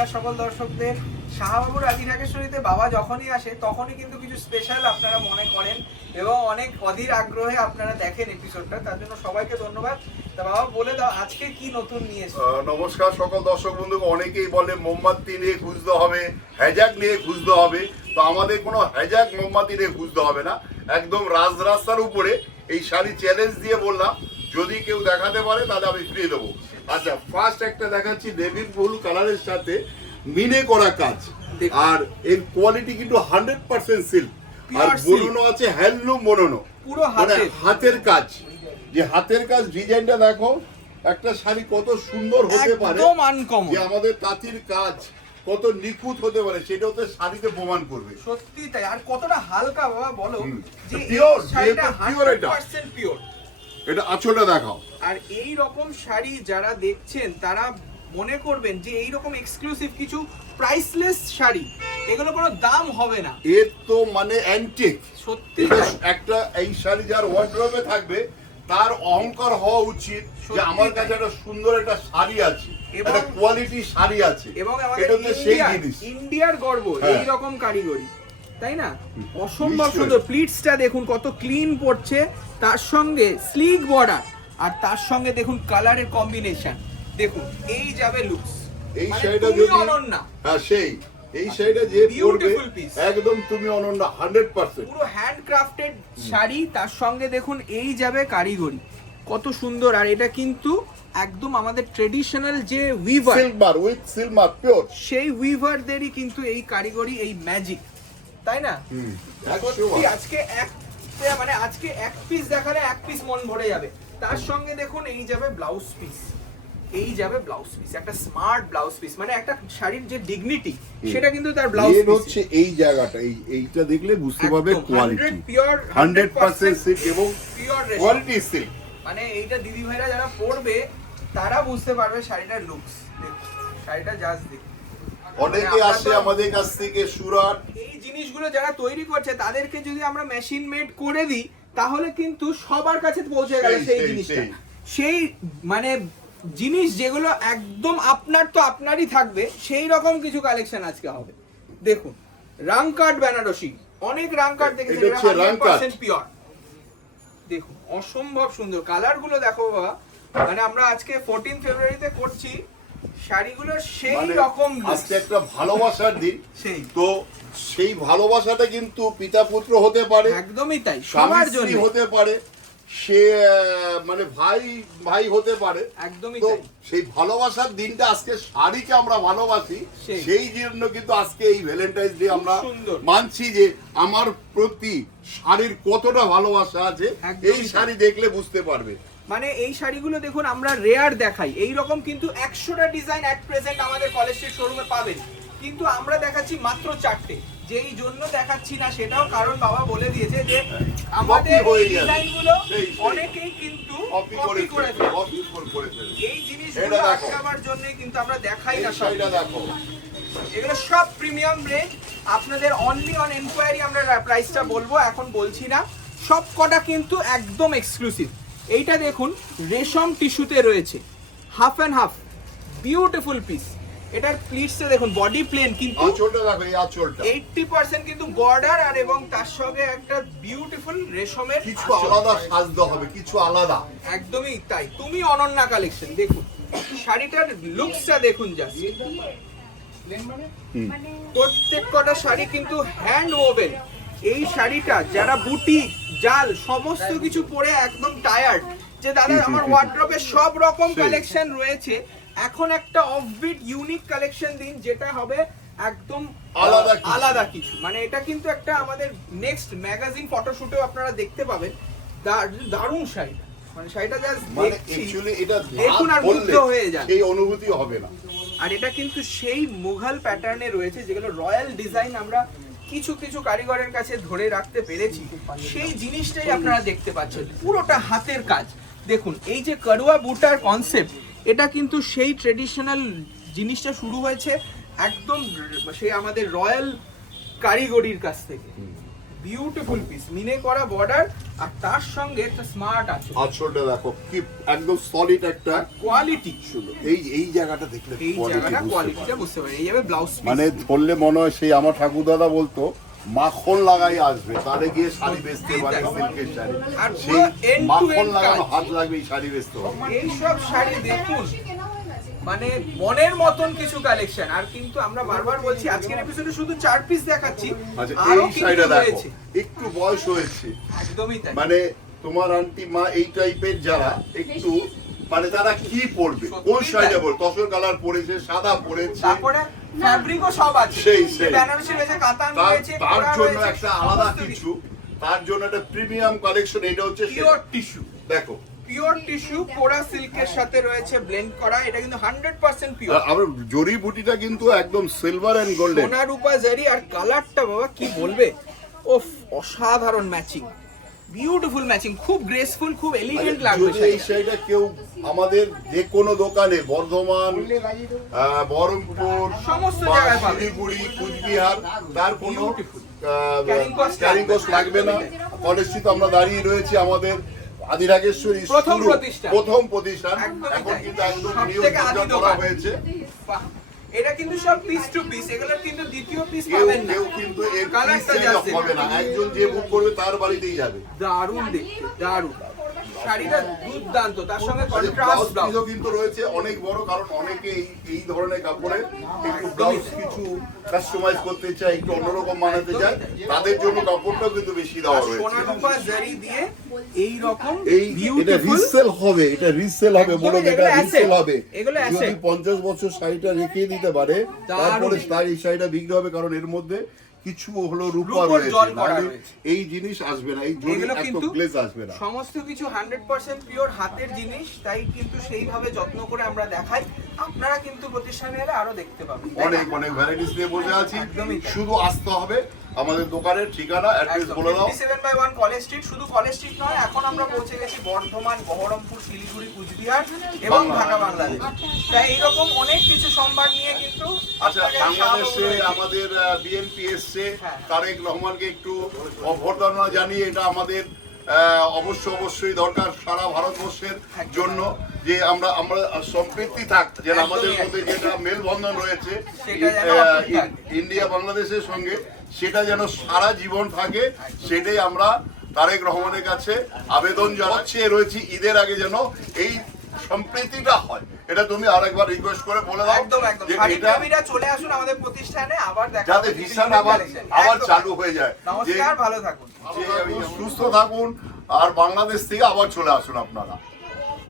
নমস্কার সকল দর্শকদের। শাহবাবুর রাজি ঢাকেশ্বরীতে বাবা যখনই আসে তখনই কিন্তু কিছু স্পেশাল আপনারা মনে করেন এবং অনেক অধীর আগ্রহে আপনারা দেখেন এপিসোডটা, তার জন্য সবাইকে ধন্যবাদ। তা বাবা বলে দাও আজকে কি নতুন নিয়ে এসেছো? নমস্কার সকল দর্শক বন্ধু। অনেকেই বলে মোমবাতি নিয়ে খুঁজতে হবে, হ্যাজাক নিয়ে খুঁজতে হবে। তো আমাদের কোনো হ্যাজাক মোমবাতি নিয়ে খুঁজতে হবে না, একদম রাস্তার উপরে এই শাড়ি চ্যালেঞ্জ দিয়ে বললাম যদি কেউ দেখাতে পারে তাহলে আমি ফ্রি দেবো। আচ্ছা, ফার্স্ট একটা দেখাচ্ছি নেভি ব্লু কালারের সাথে মিনে করা কাজ, আর এর কোয়ালিটি কিন্তু 100% সিল্ক, আর বোনানো আছে হ্যান্ডলুম বোনানো, পুরো মানে হাতের কাজ। যে হাতের কাজ ডিজাইনটা দেখো, একটা শাড়ি কত সুন্দর হতে পারে, একদম আনকমন, যে আমাদের তাঁতির কাজ কত নিখুঁত হতে পারে সেটা হচ্ছে শাড়িতে প্রমাণ করবে। সত্যি তাই। আর কতটা হালকা বাবা বলো, যে পিওর, শাড়িটা পিওর, এটা 100% পিওর। এটা আঁচলটা দেখাও। আর এই রকম শাড়ি যারা দেখছেন তারা মনে করবেন যে এই রকম এক্সক্লুসিভ কিছু প্রাইসলেস শাড়ি, এগুলো কোনো দাম হবে না। এর তো মানে অ্যান্টিক, সত্যি একটা এই শাড়ি যার ওয়ার্ড্রবে থাকবে তার অহংকার হওয়া উচিত যে আমার কাছে একটা সুন্দর একটা শাড়ি আছে, একটা কোয়ালিটি শাড়ি আছে, এবং এটা হচ্ছে সেই জিনিস। ইন্ডিয়ার গর্ব এই রকম কারিগরি, তাই না? অসম্ভব নিশ্চয়ই। সুন্দর। প্লিটসটা দেখুন কত ক্লিন পড়ছে, তার সঙ্গে স্লিক বর্ডার, আর তার সঙ্গে দেখুন কালারের কম্বিনেশন, দেখুন এই যাবে লুকস। এই মানে শাড়িটা তুমি যদি অনন্যা, হ্যাঁ সেই এই শাড়িটা যে পরবে Beautiful piece। একদম তুমি অনন্য 100%। পুরো হ্যান্ডক্রাফটেড শাড়ি, তার সঙ্গে দেখুন এই যাবে কারিগরি, কত সুন্দর। আর এটা কিন্তু একদম আমাদের ট্রেডিশনাল যে weaver, silver with silver pure, সেই উইভারদেরই কিন্তু এই কারিগরি, এই ম্যাজিক, তাই না? সত্যি আজকে আজকে এক পিস দেখালে এক পিস মন ভরে যাবে। তার সঙ্গে দেখুন এই যাবে ব্লাউজ পিস, এই যাবে ব্লাউজ পিস, একটা স্মার্ট ব্লাউজ পিস, মানে একটা শাড়ির যে ডিগনিটি সেটা কিন্তু তার ব্লাউজ এর পিস হচ্ছে এই জায়গাটা, এইটা দেখলে বুঝতে পারবে কোয়ালিটি 100% 100% সিল্ক এবং পিওর কোয়ালিটি সিল্ক। মানে এইটা দিদি ভাইরা যারা পরবে তারা বুঝতে পারবে শাড়িটার লুকস। শাড়িটা জাস্ট দেখুন, অনেকে আসে আমাদের কাছ থেকে সুরাট, এই জিনিসগুলো যারা তৈরি করছে তাদেরকে যদি আমরা মেশিন মেড করে দিই তাহলে কিন্তু সবার কাছে পৌঁছে গেল সেই জিনিসটা। সেই মানে জিনিস যেগুলো একদম আপনার তো আপনারই থাকবে, সেই রকম কিছু কালেকশন আজকে হবে। দেখুন রাংকাট বেনারসি, অনেক রাংকাট দেখেছেন, এটা 100% পিওর। দেখুন অসম্ভব সুন্দর কালারগুলো দেখো বাবা, মানে আমরা আজকে 14 ফেব্রুয়ারিতে করছি, শাড়িগুলো সেই রকম আজকে একটা ভালোবাসার দিন, সেই তো সেই ভালোবাসাটা কিন্তু পিতা পুত্র হতে পারে, একদমই তাই, সবার সবার জন্য জন্য হতে পারে, সে মানে ভাই ভাই হতে পারে, একদমই তো তাই। সেই ভালোবাসার দিনটা আজকে শাড়িকে আমরা ভালোবাসি, সেই জন্য কিন্তু আজকে এই ভ্যালেন্টাইন্স ডে আমরা মানছি যে আমার প্রতি শাড়ির কতটা ভালোবাসা আছে, এই শাড়ি দেখলে বুঝতে পারবে। মানে এই শাড়িগুলো দেখুন আমরা রেয়ার দেখাই, এই রকম কিন্তু 100টা ডিজাইন এট প্রেজেন্ট আমাদের কলেজ স্ট্রিট শোরুমে পাবেন, কিন্তু আমরা দেখাচ্ছি মাত্র 4টে। যেই জন্য দেখাচ্ছি না সেটাও কারণ বাবা বলে দিয়েছে যে আমাদের এই ডিজাইনগুলো অনেকেই কিন্তু কপি করে ফেলে। এই জিনিসগুলো আটকাবার জন্য কিন্তু আমরা দেখাই না সবটা। দেখো এগুলো সব প্রিমিয়াম রেঞ্জ, আপনাদের অনলি অন এনকোয়ারি আমরা প্রাইসটা বলবো, এখন বলছি না। সব কটা কিন্তু একদম এক্সক্লুসিভ। এইটা দেখুন রেশম টিস্যুতে রয়েছে, half and half, beautiful piece. এটার প্লিটসটা দেখুন বডি প্লেন, কিন্তু আঁচলটা দেখো, এই আঁচলটা 80% কিন্তু বর্ডার, আর এবং তার সঙ্গে একটা বিউটিফুল রেশমের কিছু আলাদা সাজতে হবে, কিছু আলাদা, একদমই তাই। তুমি অনন্যা কালেকশন দেখুন, শাড়িটার লুকসটা দেখুন জাস্ট, প্রত্যেক কটা শাড়ি কিন্তু হ্যান্ড ওভেন। এই শাড়িটা যারা বুটিক জাল সমস্ত কিছু পরে একদম টায়ার্ড, যে দাদা আমার ওয়ার্ড্রপে সব রকম কালেকশন রয়েছে, এখন একটা অফবিট ইউনিক কালেকশন দিন যেটা হবে একদম আলাদা কিছু। মানে এটা কিন্তু একটা আমাদের নেক্সট ম্যাগাজিন ফটোশুটেও আপনারা দেখতে পাবেন। দারুণ শাড়িটা, মানে শাড়িটা জাস্ট দেখছি দেখুন আর মুগ্ধ হয়ে যান, সেই অনুভূতি হবে না। আর এটা কিন্তু সেই মুঘল প্যাটার্নে রয়েছে, যেগুলো রয়্যাল ডিজাইন আমরা কিছু কিছু কারিগরের কাছে ধরে রাখতে পেরেছি, সেই জিনিসটাই আপনারা দেখতে পাচ্ছেন, পুরোটা হাতের কাজ। দেখুন এই যে করুয়া বুটার কনসেপ্ট, এটা কিন্তু সেই ট্রেডিশনাল জিনিসটা শুরু হয়েছে একদম সেই আমাদের রয়্যাল কারিগরির কাছ থেকে। বিউটিফুল পিস, মিনে করা বর্ডার, আর তার সঙ্গে একটা স্মার্ট আছে, আঁচলটা দেখো কি একদম সলিড একটা কোয়ালিটি। এই জায়গাটা দেখলে এই জায়গাটা কোয়ালিটিটা বুঝতে পারেন। এই যাবে ব্লাউজ পিস, মানে ধরলে মনে হয় সেই আমার ঠাকুর দাদা বলতো মাখন লাগাই আসবে, তাহলে গিয়ে শাড়ি বেচতে পারে, সিল্কের শাড়ি, আর সেই পুরো end to মাখন end লাগানো কাজ। হাত লাগবে এই শাড়ি বেচতে হবে। এই সব শাড়ি দেখুন, মানে মনের মতন কিছু কালেকশন। আর কিন্তু আমরা বারবার বলছি আজকের এপিসোডে শুধু 4 পিস দেখাচ্ছি, আচ্ছা আরো এই কিন্তু শাড়িটা দেখো, রয়েছে। একটু বয়স হয়েছে, একদমই তাই। মানে তোমার আন্টি মা এই টাইপের যারা একটু, মানে তারা কি পরবে, সত্যি কোন শাড়িটা তাই। পরবে, তসর কালার পরেছে, সাদা পরেছে, তারপরে ফ্যাব্রিকও সব আছে, সেই। বেনারসি রয়েছে, কাতান তার রয়েছে, তার কোরা জন্য রয়েছে, একটা আলাদা সমস্ত কিছু, তার জন্য একটা প্রিমিয়াম কালেকশন। এটা হচ্ছে পিওর টিস্যু, দেখো পিওর টিস্যু কোরা সিল্কের সাথে রয়েছে ব্লেন্ড করা। এটা কিন্তু 100% পিওর। আমার জরি বুটিটা কিন্তু একদম সিলভার এন্ড গোল্ডেন, সোনা রূপা জারি, আর কালারটা বাবা কি বলবে, ওফ অসাধারণ ম্যাচিং, বিউটিফুল ম্যাচিং, খুব গ্রেসফুল, খুব এলিগেন্ট লাগবে যদি এই শাড়িটা কেউ আমাদের যে কোনো দোকানে, বর্ধমান, বহরমপুর, সমস্ত বা জায়গায় পাবে। শিলিগুড়ি, কুচবিহার, তার কোনো Beautiful. Carrying cost carrying cost লাগবে না। কলেজ স্ট্রিট আমরা দাঁড়িয়ে রয়েছি, আমাদের আদিরাগেশ্বরী প্রথম শুরু, প্রতিষ্ঠান। প্রথম প্রতিষ্ঠান, একদমই এখন তাই। কিন্তু একদম সব নিউ থেকে আদি করা দোকান। হয়েছে। বাহ, এটা কিন্তু সব পিস টু পিস, এগুলোর কিন্তু দ্বিতীয় পিস কেউ পাবেন না। কেউ কিন্তু এর কালারটা piece just হবে না, একজন যে বুক করবে তার বাড়িতেই যাবে। দারুণ দেখতে, দারুণ শাড়িটা দুর্দান্ত, তার সঙ্গে ব্লাউজ কন্ট্রাস্ট ব্লাউজ। পিসও কিন্তু রয়েছে অনেক বড়, কারণ অনেকে এই ধরনের কাপড়ে একটু ব্লাউজ কিছু কাস্টমাইজ করতে চায়, একটু অন্যরকম বানাতে চায়, তাদের জন্য কাপড়টাও কিন্তু বেশি দেওয়া আর রয়েছে। সোনা রূপা জারি দিয়ে এই রকম এই এটা বিউটিফুল, রিসেল হবে, এটা রিসেল হবে, একদমই, বলো এটা এগুলো রিসেল asset, হবে। এগুলো যদি asset। 50 বছর শাড়িটা রেখে দিতে পারে, তারপরে তার এই শাড়িটা বিক্রি হবে, কারণ এর মধ্যে কিছু হলো রূপা রূপোর রয়েছে, জল করা নাহলে রয়েছে। এই জিনিস আসবে না, এই জরি এগুলো এত কিন্তু গ্লেজ আসবে না। সমস্ত কিছু 100% পিওর হাতের জিনিস, তাই কিন্তু সেইভাবে যত্ন করে আমরা দেখাই। আপনারা কিন্তু প্রতিষ্ঠানে এলে আরো দেখতে পাবেন। অনেক অনেক ভ্যারাইটিস নিয়ে বসে আছি, একদমই তাই। শুধু আসতে হবে। আমাদের দোকানের ঠিকানা অ্যাড্রেস বলে দাও। 57/1 কলেজ স্ট্রিট, শুধু কলেজ স্ট্রিট নয়, এখন আমরা পৌঁছে গেছি বর্ধমান, বহরমপুর, শিলিগুড়ি, কুচবিহার এবং বাংলা। ঢাকা, বাংলাদেশ। তাই এইরকম অনেক কিছু সম্ভার নিয়ে কিন্তু আচ্ছা, আপনাকে বাংলাদেশে স্বাগত রয়েছে। আমাদের বিএনপি এসছে, হ্যাঁ। তারেক রহমানকে একটু অভ্যর্থনা জানিয়ে, এটা আমাদের অবশ্যই দরকার সারা ভারতবর্ষের জন্য, যে আমরা সম্পৃক্তি থাক, যেন আমাদের মধ্যে যেটা মেলবন্ধন রয়েছে সেটা যেন অটুট থাকে। ইন্ডিয়া বাংলাদেশের সঙ্গে, সেটা যেন সারা জীবন থাকে, সেটাই আমরা তারেক রহমানের কাছে আবেদন জানাচ্ছি। রয়েছি ঈদের আগে যেন এই সম্প্রীতিটা হয়, এটা তুমি আরেকবার রিকোয়েস্ট করে বলে দাও, একদম একদম, যে শাড়ি এটা প্রেমীরা চলে আসুন আমাদের প্রতিষ্ঠানে, আবার দেখা যাতে হবে ভিসান বিভিন্ন আবার collection। আবার একদম। চালু হয়ে যায়, যে নমস্কার, ভালো থাকুন। সুস্থ থাকুন, আর বাংলাদেশ থেকে আবার চলে আসুন আপনারা।